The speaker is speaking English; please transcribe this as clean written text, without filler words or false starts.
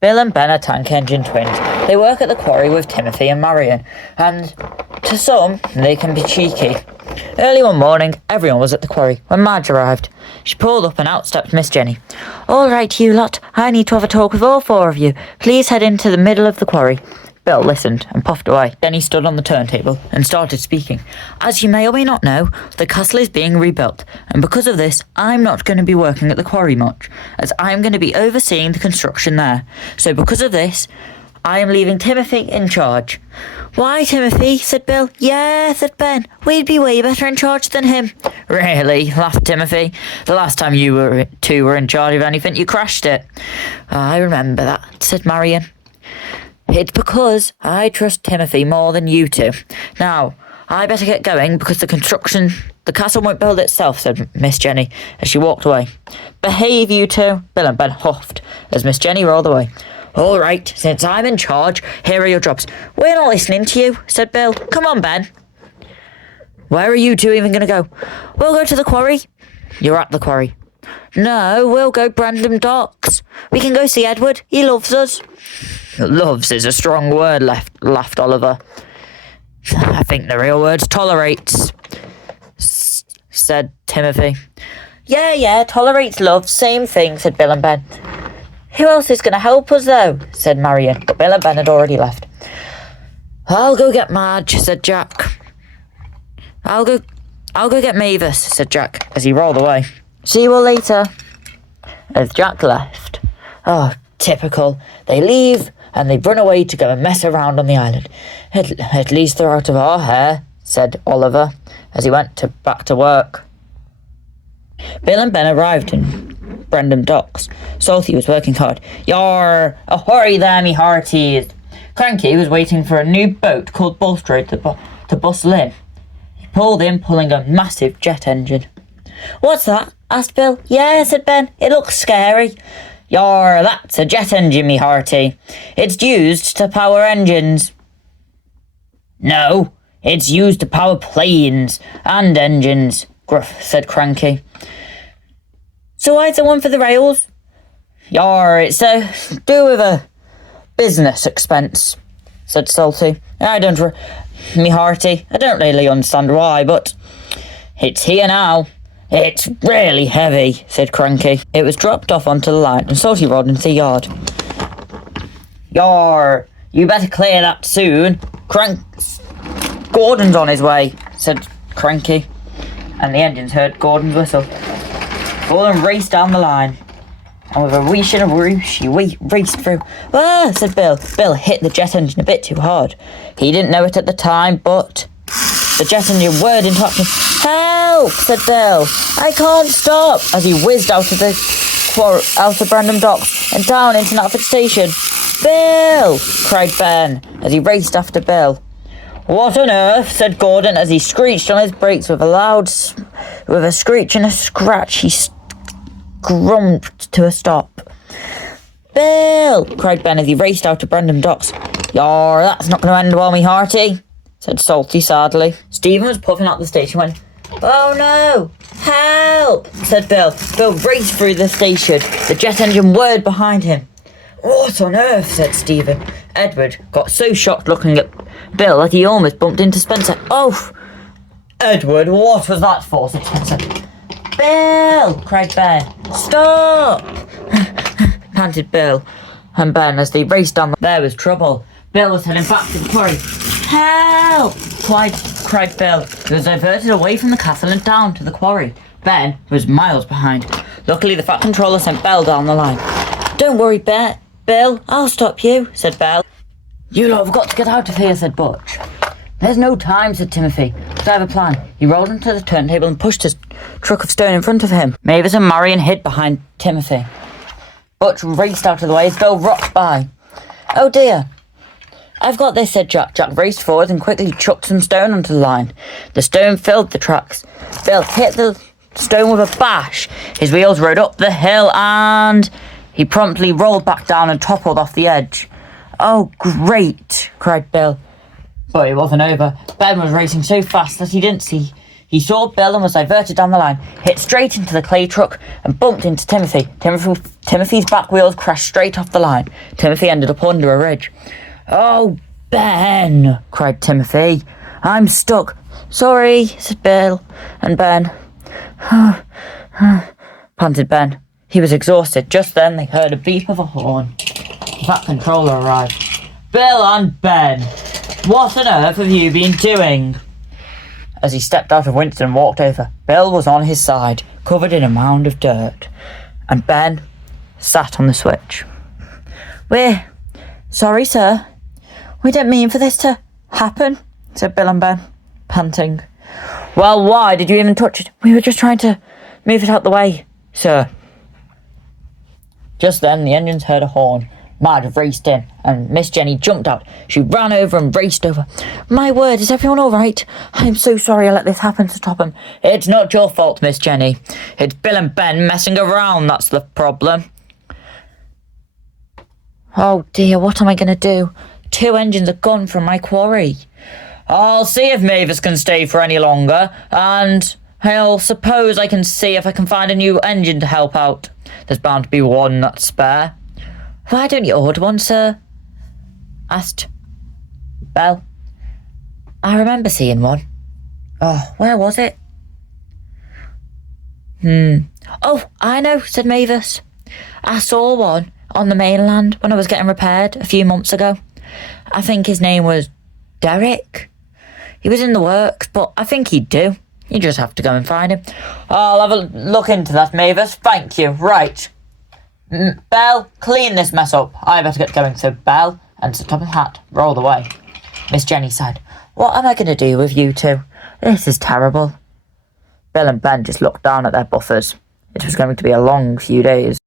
Bill and Ben are tank engine twins. They work at the quarry with Timothy and Marion, and to some, they can be cheeky. Early one morning, everyone was at the quarry when Madge arrived. She pulled up and out stepped Miss Jenny. "All right, you lot, I need to have a talk with all four of you. Please head into the middle of the quarry." Bill listened and puffed away. Jenny stood on the turntable and started speaking. "As you may or may not know, the castle is being rebuilt, and because of this, I'm not going to be working at the quarry much, as I'm going to be overseeing the construction there. So because of this, I am leaving Timothy in charge." "Why, Timothy?" said Bill. "Yeah," said Ben. "We'd be way better in charge than him." "Really?" laughed Timothy. "The last time you two were in charge of anything, you crashed it." "I remember that," said Marion. "It's because I trust Timothy more than you two. Now, I better get going because the castle won't build itself," said Miss Jenny as she walked away. "Behave, you two," Bill and Ben huffed as Miss Jenny rolled away. "All right, since I'm in charge, here are your jobs." "We're not listening to you," said Bill. "Come on, Ben." "Where are you two even going to go?" "We'll go to the quarry." "You're at the quarry." "No, we'll go Brendam docks. We can go see Edward. He loves us." "Loves is a strong word," laughed Oliver. "I think the real word's tolerates," said Timothy. Yeah, tolerates love, same thing," said Bill and Ben. "Who else is going to help us, though?" said Marion, but Bill and Ben had already left. "I'll go get Madge," said Jack. I'll go get Mavis," said Jack as he rolled away. "See you all later." As Jack left. Oh, typical. They leave and they run away to go and mess around on the island. At least they're out of our hair," said Oliver as he went back to work. Bill and Ben arrived in Brendam docks. Salty was working hard. "Yar! Ahoy there, me hearties!" Cranky was waiting for a new boat called Bulstrode to bustle in. He pulled in, pulling a massive jet engine. "What's that?" asked Bill. "Yeah," said Ben. "It looks scary." "Yar, that's a jet engine, me hearty. It's used to power engines." "No, it's used to power planes and engines," said Cranky. "So why's the one for the rails?" "Yar, it's do with a business expense," said Salty. Me hearty, I don't really understand why, but it's here now." "It's really heavy," said Cranky. It was dropped off onto the line and Salty rolled into the yard. "Yar, you better clear that soon. Gordon's on his way," said Cranky, and the engines heard Gordon's whistle. Gordon raced down the line, and with a whoosh and a whoosh, he raced through. "Ah!" said Bill. Bill hit the jet engine a bit too hard. He didn't know it at the time, but the jet engine whirred into action. "Help!" said Bill. "I can't stop!" as he whizzed out of Brendam docks and down into Knapford station. "Bill!" cried Ben as he raced after Bill. "What on earth?" said Gordon as he screeched on his brakes with a screech and a scratch. He grumped to a stop. "Bill!" cried Ben as he raced out of Brendam docks. "Yar, that's not going to end well, me hearty," said Salty sadly. Stephen was puffing out the station when, "Oh no! Help!" said Bill. Bill raced through the station. The jet engine whirred behind him. "What on earth?" said Stephen. Edward got so shocked looking at Bill that he almost bumped into Spencer. "Oh! Edward, what was that for?" said Spencer. "Bill!" cried Ben. "Stop!" panted Bill and Ben as they raced down. There was trouble. Bill was heading back to the quarry. "Help!" cried Bill. He was diverted away from the castle and down to the quarry. Ben was miles behind. Luckily, the Fat Controller sent Belle down the line. "Don't worry, Bill, I'll stop you," said Belle. "You lot have got to get out of here," said Butch. "There's no time," said Timothy. "But I have a plan." He rolled into the turntable and pushed his truck of stone in front of him. Mavis and Marion hid behind Timothy. Butch raced out of the way as Bill rocked by. "Oh dear, I've got this," said Jack. Jack raced forward and quickly chucked some stone onto the line. The stone filled the tracks. Bill hit the stone with a bash. His wheels rode up the hill and he promptly rolled back down and toppled off the edge. "Oh, great," cried Bill. But it wasn't over. Ben was racing so fast that he didn't see He saw Bill and was diverted down the line, hit straight into the clay truck and bumped into Timothy. Timothy's back wheels crashed straight off the line. Timothy ended up under a ridge. "Oh, Ben," cried Timothy. "I'm stuck." "Sorry," said Bill. And Ben, panted Ben. He was exhausted. Just then they heard a beep of a horn. The Vat Controller arrived. "Bill and Ben, what on earth have you been doing?" As he stepped out of Winston and walked over, Bill was on his side, covered in a mound of dirt, and Ben sat on the switch. "We're sorry, sir. We didn't mean for this to happen," said Bill and Ben, panting. "Well, why did you even touch it? We were just trying to move it out the way, sir." Just then the engines heard a horn. Marge raced in, and Miss Jenny jumped out. She ran over and raced over. "My word, is everyone all right? I'm so sorry I let this happen to Topham." "It's not your fault, Miss Jenny. It's Bill and Ben messing around, that's the problem." "Oh dear, what am I going to do? 2 engines are gone from my quarry." "I'll see if Mavis can stay for any longer, and I'll suppose I can see if I can find a new engine to help out. There's bound to be one that's spare." "Why don't you order one, sir?" asked Belle. "I remember seeing one." "Oh, where was it?" "Oh, I know," said Mavis. "I saw one on the mainland when I was getting repaired a few months ago. I think his name was Derek. He was in the works, but I think he'd do. You just have to go and find him." "I'll have a look into that, Mavis. Thank you. Right. Belle, clean this mess up. I better get going." So Belle and Sir Topham Hatt rolled away. Miss Jenny sighed. "What am I going to do with you two? This is terrible." Bill and Ben just looked down at their buffers. It was going to be a long few days.